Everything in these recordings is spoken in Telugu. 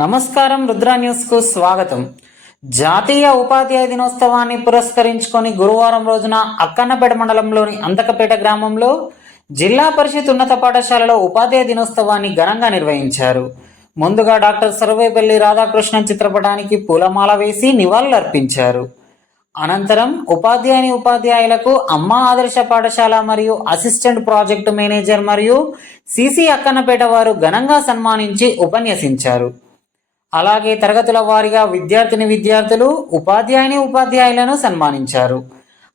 నమస్కారం రుద్ర న్యూస్కు స్వాగతం. జాతీయ ఉపాధ్యాయ దినోత్సవాన్ని పురస్కరించుకొని గురువారం రోజున అక్కన్నపేట మండలంలోని అంతకపేట గ్రామంలో జిల్లా పరిషత్ ఉన్నత పాఠశాలలో ఉపాధ్యాయ దినోత్సవాన్ని ఘనంగా నిర్వహించారు. ముందుగా డాక్టర్ సర్వేపల్లి రాధాకృష్ణన్ చిత్రపటానికి పూలమాల వేసి నివాళులర్పించారు. అనంతరం ఉపాధ్యాయుని ఉపాధ్యాయులకు అమ్మ ఆదర్శ పాఠశాల మరియు అసిస్టెంట్ ప్రాజెక్టు మేనేజర్ మరియు సిసి అక్కన్నపేట వారు ఘనంగా సన్మానించి ఉపన్యసించారు. అలాగే తరగతుల వారీగా విద్యార్థిని విద్యార్థులు ఉపాధ్యాయుని ఉపాధ్యాయులను సన్మానించారు.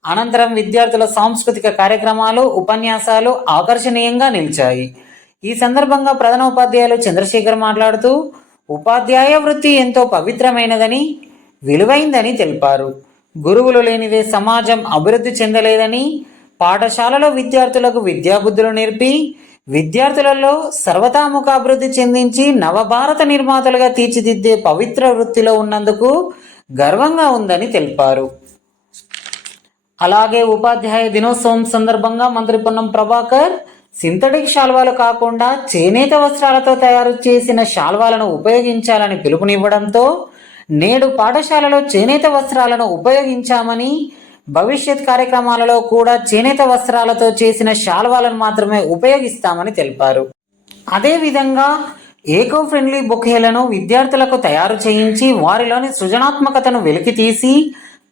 అనంతరం విద్యార్థుల సాంస్కృతిక కార్యక్రమాలు ఉపన్యాసాలు ఆకర్షణీయంగా నిలిచాయి. ఈ సందర్భంగా ప్రధాన ఉపాధ్యాయులు చంద్రశేఖర్ మాట్లాడుతూ ఉపాధ్యాయ వృత్తి ఎంతో పవిత్రమైనదని విలువైందని తెలిపారు. గురువులు లేనిదే సమాజం అభివృద్ధి చెందలేదని పాఠశాలలో విద్యార్థులకు విద్యాబుద్ధులు నేర్పి విద్యార్థులలో సర్వతాముఖ అభివృద్ధి చెందించి నవభారత నిర్మాతలుగా తీర్చిదిద్దే పవిత్ర వృత్తిలో ఉన్నందుకు గర్వంగా ఉందని తెలిపారు. అలాగే ఉపాధ్యాయ దినోత్సవం సందర్భంగా మంత్రి పొన్నం ప్రభాకర్ సింథటిక్ శాల్వాలు కాకుండా చేనేత వస్త్రాలతో తయారు చేసిన శాల్వాలను ఉపయోగించాలని పిలుపునివ్వడంతో నేడు పాఠశాలలో చేనేత వస్త్రాలను ఉపయోగించామని భవిష్యత్ కార్యక్రమాలలో కూడా చేనేత వస్త్రాలతో చేసిన శాల్వాలను మాత్రమే ఉపయోగిస్తామని తెలిపారు. అదేవిధంగా ఏకో ఫ్రెండ్లీ బొకేలను విద్యార్థులకు తయారు చేయించి వారిలోని సృజనాత్మకతను వెలికితీసి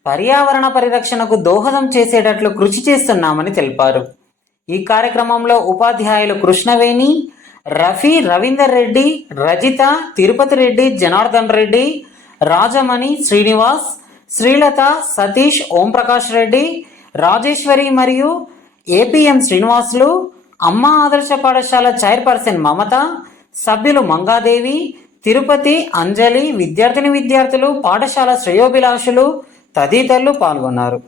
పర్యావరణ పరిరక్షణకు దోహదం చేసేటట్లు కృషి చేస్తున్నామని తెలిపారు. ఈ కార్యక్రమంలో ఉపాధ్యాయులు కృష్ణవేణి రఫీ రవీందర్ రెడ్డి రజిత తిరుపతి రెడ్డి జనార్దన్ రెడ్డి రాజమణి శ్రీనివాస్ శ్రీలత సతీష్ ఓంప్రకాష్ రెడ్డి రాజేశ్వరి మరియు ఏపీఎం శ్రీనివాసులు అమ్మ ఆదర్శ పాఠశాల చైర్పర్సన్ మమత సభ్యులు మంగాదేవి తిరుపతి అంజలి విద్యార్థిని విద్యార్థులు పాఠశాల శ్రేయోభిలాషులు తదితరులు పాల్గొన్నారు.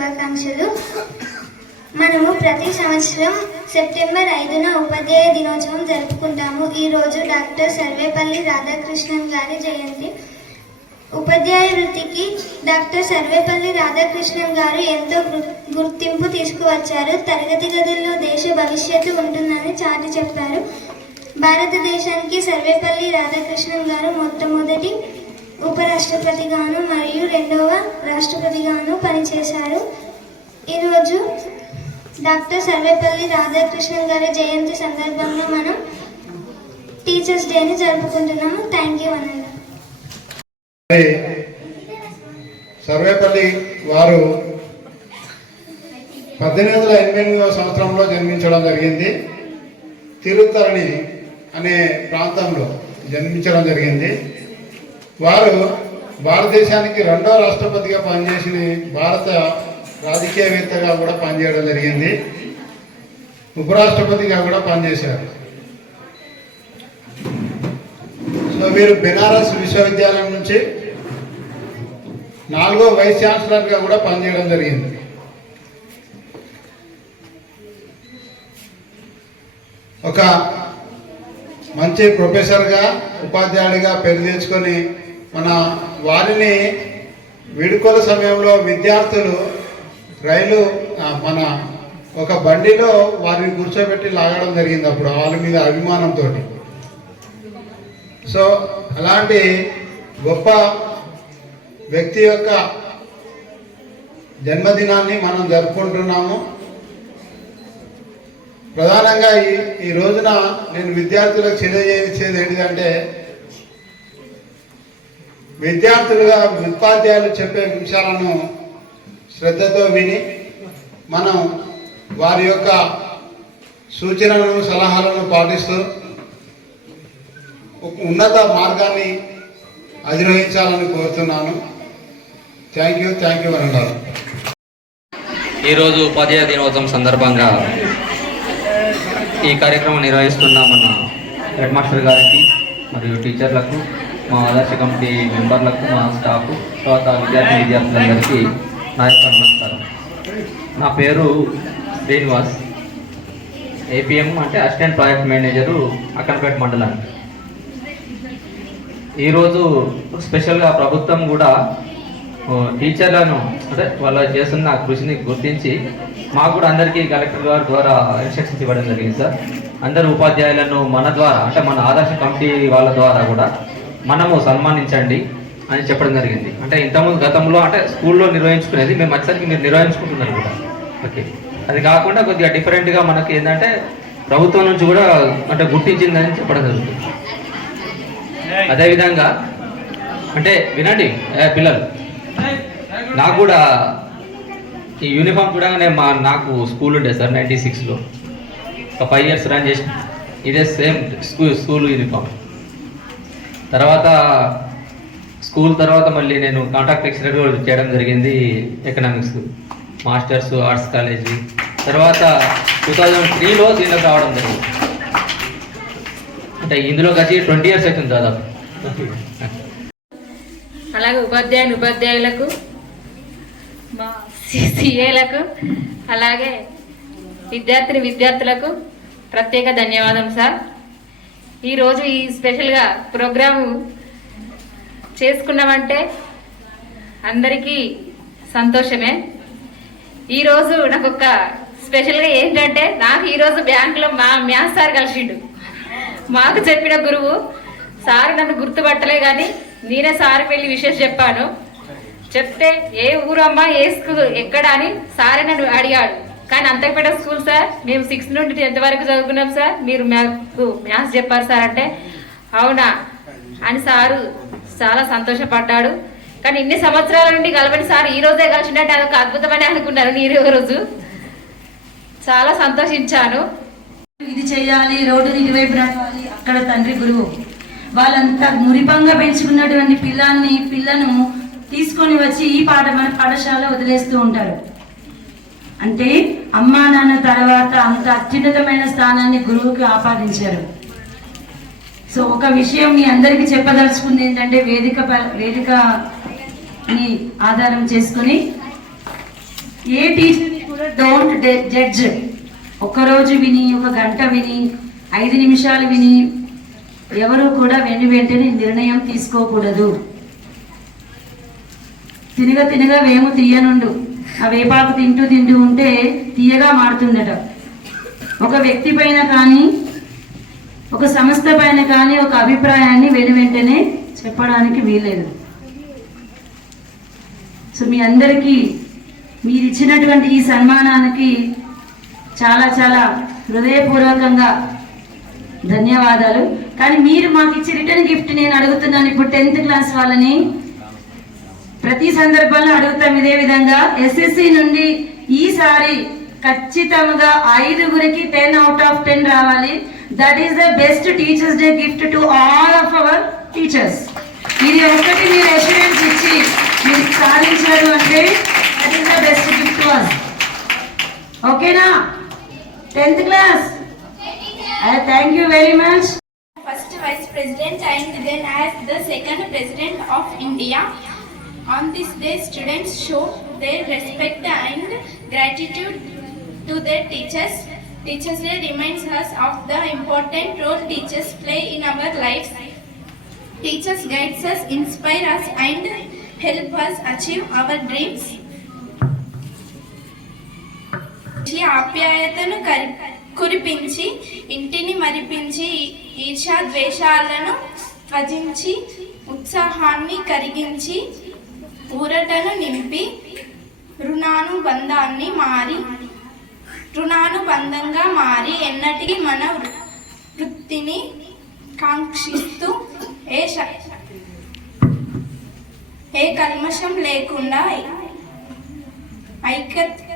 శుభాకాంక్షలు. మనము ప్రతి సంవత్సరం సెప్టెంబర్ ఐదున ఉపాధ్యాయ దినోత్సవం జరుపుకుంటాము. ఈ రోజు డాక్టర్ సర్వేపల్లి రాధాకృష్ణన్ గారి జయంతి. ఉపాధ్యాయ వృత్తికి డాక్టర్ సర్వేపల్లి రాధాకృష్ణన్ గారు ఎంతో గు- గుర్తింపు తీసుకువచ్చారు. తరగతి గదుల్లో దేశ భవిష్యత్తు ఉంటుందని చాటి చెప్పారు. భారతదేశానికి సర్వేపల్లి రాధాకృష్ణన్ గారు మొట్టమొదటి ఉపరాష్ట్రపతిగాను మరియు రెండవ రాష్ట్రపతిగాను పనిచేశారు. ఈరోజు డాక్టర్ సర్వేపల్లి రాధాకృష్ణన్ గారి జయంతి సందర్భంగా మనం టీచర్స్ డేని జరుపుకుంటున్నాము. థ్యాంక్ యూ అనండి సర్వేపల్లి వారు పద్దెనిమిది వందల ఎనభై ఎనిమిదవ సంవత్సరంలో జన్మించడం జరిగింది. తిరుత్తరణి అనే ప్రాంతంలో జన్మించడం జరిగింది. వారు భారతదేశానికి రెండవ రాష్ట్రపతిగా పనిచేసిన భారత రాజకీయవేత్తగా కూడా పనిచేయడం జరిగింది. ఉపరాష్ట్రపతిగా కూడా పనిచేశారు. సో వీరు బెనారస్ విశ్వవిద్యాలయం నుంచి నాలుగో వైస్ ఛాన్సలర్గా కూడా పనిచేయడం జరిగింది. ఒక మంచి ప్రొఫెసర్గా ఉపాధ్యాయుడిగా పేరు తెచ్చుకొని మన వారిని విడుకోల సమయంలో విద్యార్థులు రైలు మన ఒక బండిలో వారిని కూర్చోబెట్టి లాగడం జరిగింది అప్పుడు వాళ్ళ మీద అభిమానంతో సో అలాంటి గొప్ప వ్యక్తి యొక్క జన్మదినాన్ని మనం జరుపుకుంటున్నాము. ప్రధానంగా ఈ ఈ రోజున నేను విద్యార్థులకు తెలియజేసేది ఏంటిదంటే విద్యార్థులుగా ఉపాధ్యాయులు చెప్పే విషయాలను శ్రద్ధతో విని మనం వారి యొక్క సూచనలను సలహాలను పాటిస్తూ ఒక ఉన్నత మార్గాన్ని అధిరోహించాలని కోరుతున్నాను. థ్యాంక్ యూ థ్యాంక్ యూ అన్నారు ఈరోజు ఉపాధ్యాయ దినోత్సవం సందర్భంగా ఈ కార్యక్రమం నిర్వహిస్తున్న మన హెడ్ మాస్టర్ గారికి మరియు టీచర్లకు మా ఆదర్శ కమిటీ మెంబర్లకు మా స్టాఫ్ తర్వాత విద్యార్థి విద్యార్థులందరికీ నా యొక్క నమస్కారం నా పేరు శ్రీనివాస్. ఏపీఎం అంటే అసిస్టెంట్ ప్రాజెక్ట్ మేనేజరు అక్కడపేట మండలానికి. ఈరోజు స్పెషల్గా ప్రభుత్వం కూడా టీచర్లను అంటే వాళ్ళు చేస్తున్న కృషిని గుర్తించి మాకు కూడా అందరికీ కలెక్టర్ గారి ద్వారా ఇన్స్ట్రక్షన్స్ ఇవ్వడం జరిగింది సార్. అందరు ఉపాధ్యాయులను మన ద్వారా అంటే మన ఆదర్శ కమిటీ వాళ్ళ ద్వారా కూడా మనము సన్మానించండి అని చెప్పడం జరిగింది. అంటే ఇంతకుముందు గతంలో అంటే స్కూల్లో నిర్వహించుకునేది మేము వచ్చేసరికి మీరు నిర్వహించుకుంటున్నారు కూడా. ఓకే. అది కాకుండా కొద్దిగా డిఫరెంట్గా మనకి ఏంటంటే ప్రభుత్వం నుంచి కూడా అంటే గుర్తించిందని చెప్పడం జరుగుతుంది. అదేవిధంగా అంటే వినండి పిల్లలు నాకు కూడా ఈ యూనిఫామ్ చూడగానే మా నాకు స్కూల్ ఉండే సార్ నైంటీ సిక్స్లో. ఒక ఫైవ్ ఇయర్స్ రన్ చేసి ఇదే సేమ్ స్కూల్ స్కూల్ యూనిఫామ్. తర్వాత స్కూల్ తర్వాత మళ్ళీ నేను కాంట్రాక్ట్ లెక్చరర్ చేయడం జరిగింది ఎకనామిక్స్ మాస్టర్స్ ఆర్ట్స్ కాలేజీ. తర్వాత టూ థౌజండ్ త్రీలో దీనిలోకి రావడం జరిగింది. అంటే ఇందులోకి వచ్చి ట్వంటీ ఇయర్స్ అవుతుంది దాదాపు. అలాగే ఉపాధ్యాయుని ఉపాధ్యాయులకు మా సిఏలకు అలాగే విద్యార్థిని విద్యార్థులకు ప్రత్యేక ధన్యవాదం సార్. ఈరోజు ఈ స్పెషల్గా ప్రోగ్రాము చేసుకున్నామంటే అందరికీ సంతోషమే. ఈరోజు నాకు ఒక స్పెషల్గా ఏంటంటే నాకు ఈరోజు బ్యాంకులో మా మ్యాథ్స్ సార్ కలిసిండు. మాకు చెప్పిన గురువు సార్ నన్ను గుర్తుపట్టలే కానీ నేనే సార్ వెళ్ళి విషయం చెప్పాను. చెప్తే ఏ ఊరమ్మా ఏ స్కూల్ ఎక్కడ? అని సారే నన్ను అడిగాడు. కానీ అంతకపేట స్కూల్ సార్ మేము సిక్స్త్ నుండి టెన్త్ వరకు చదువుకున్నాం సార్. మీరు మాకు మ్యాథ్స్ చెప్పారు సార్ అంటే. అవునా? అని సారు చాలా సంతోషపడ్డాడు. కానీ ఇన్ని సంవత్సరాల నుండి కలవని సార్. ఈ రోజే కలిసిందంటే అదొక అద్భుతమని అనుకున్నాను నేను రోజు చాలా సంతోషించాను. ఇది చేయాలి రోడ్డు ఇటువైపు రావాలి అక్కడ తండ్రి గురువు. వాళ్ళంతా మురిపంగా పెంచుకున్నటువంటి పిల్లల్ని పిల్లను తీసుకొని వచ్చి ఈ పాఠ పాఠశాల వదిలేస్తూ ఉంటారు. అంటే అమ్మా నాన్న తర్వాత అంత అత్యున్నతమైన స్థానాన్ని గురువుకి ఆపాదించారు. సో ఒక విషయం మీ అందరికీ చెప్పదలుచుకుంది ఏంటంటే వేదిక ప- వేదికని ఆధారం చేసుకొని ఏ టీచర్ కూడా డోంట్ జడ్జ్. ఒక్కరోజు విని ఒక గంట విని ఐదు నిమిషాలు విని ఎవరు కూడా వెను వెంటనే నిర్ణయం తీసుకోకూడదు. తినగ తినగా వేము తీయనుండు. ఆ వేపాకు తింటూ తింటూ ఉంటే తీయగా మారుతుందట. ఒక వ్యక్తి పైన కానీ ఒక సంస్థ పైన కానీ ఒక అభిప్రాయాన్ని వెను వెంటనే చెప్పడానికి వీలేదు సో మీ అందరికీ మీరు ఇచ్చినటువంటి ఈ సన్మానానికి చాలా చాలా హృదయపూర్వకంగా ధన్యవాదాలు. కానీ మీరు మాకు ఇచ్చే రిటర్న్ గిఫ్ట్ నేను అడుగుతున్నాను ఇప్పుడు టెన్త్ క్లాస్ వాళ్ళని ప్రతి సందర్భంలో అడుగుతాం ఇదే విధంగా. ఎస్ఎస్సి నుండి ఈసారి ఖచ్చితంగా ఐదుగురికి టెన్ అవుట్ ఆఫ్ టెన్ రావాలి. That is the best teachers day gift to all of our teachers ఇది ఒక్కటి మీరు అష్యూరెన్స్ ఇచ్చి మీరు సాధించారు అంటే that is the best gift was ఓకేనా? Tenth class thank you very much first vice president and then as the second president of India On this day, students show their respect and gratitude to their teachers. Teachers Day reminds us of the important role teachers play in our lives. Teachers guides us, inspire us and help us achieve our dreams. ఈ ఆప్యాయతను కరి- కురిపించి ఇంటిని మరిపించి ఈర్షా ద్వేషాలను త్వజించి ఉత్సాహాన్ని కరిగించి ఊరటను నింపి రుణానుబంధాన్ని మారి రుణానుబంధంగా మారి ఎన్నటికీ మన వృత్తిని కాంక్షిస్తూ ఏ ఏ కల్మషం లేకుండా ఐక్యత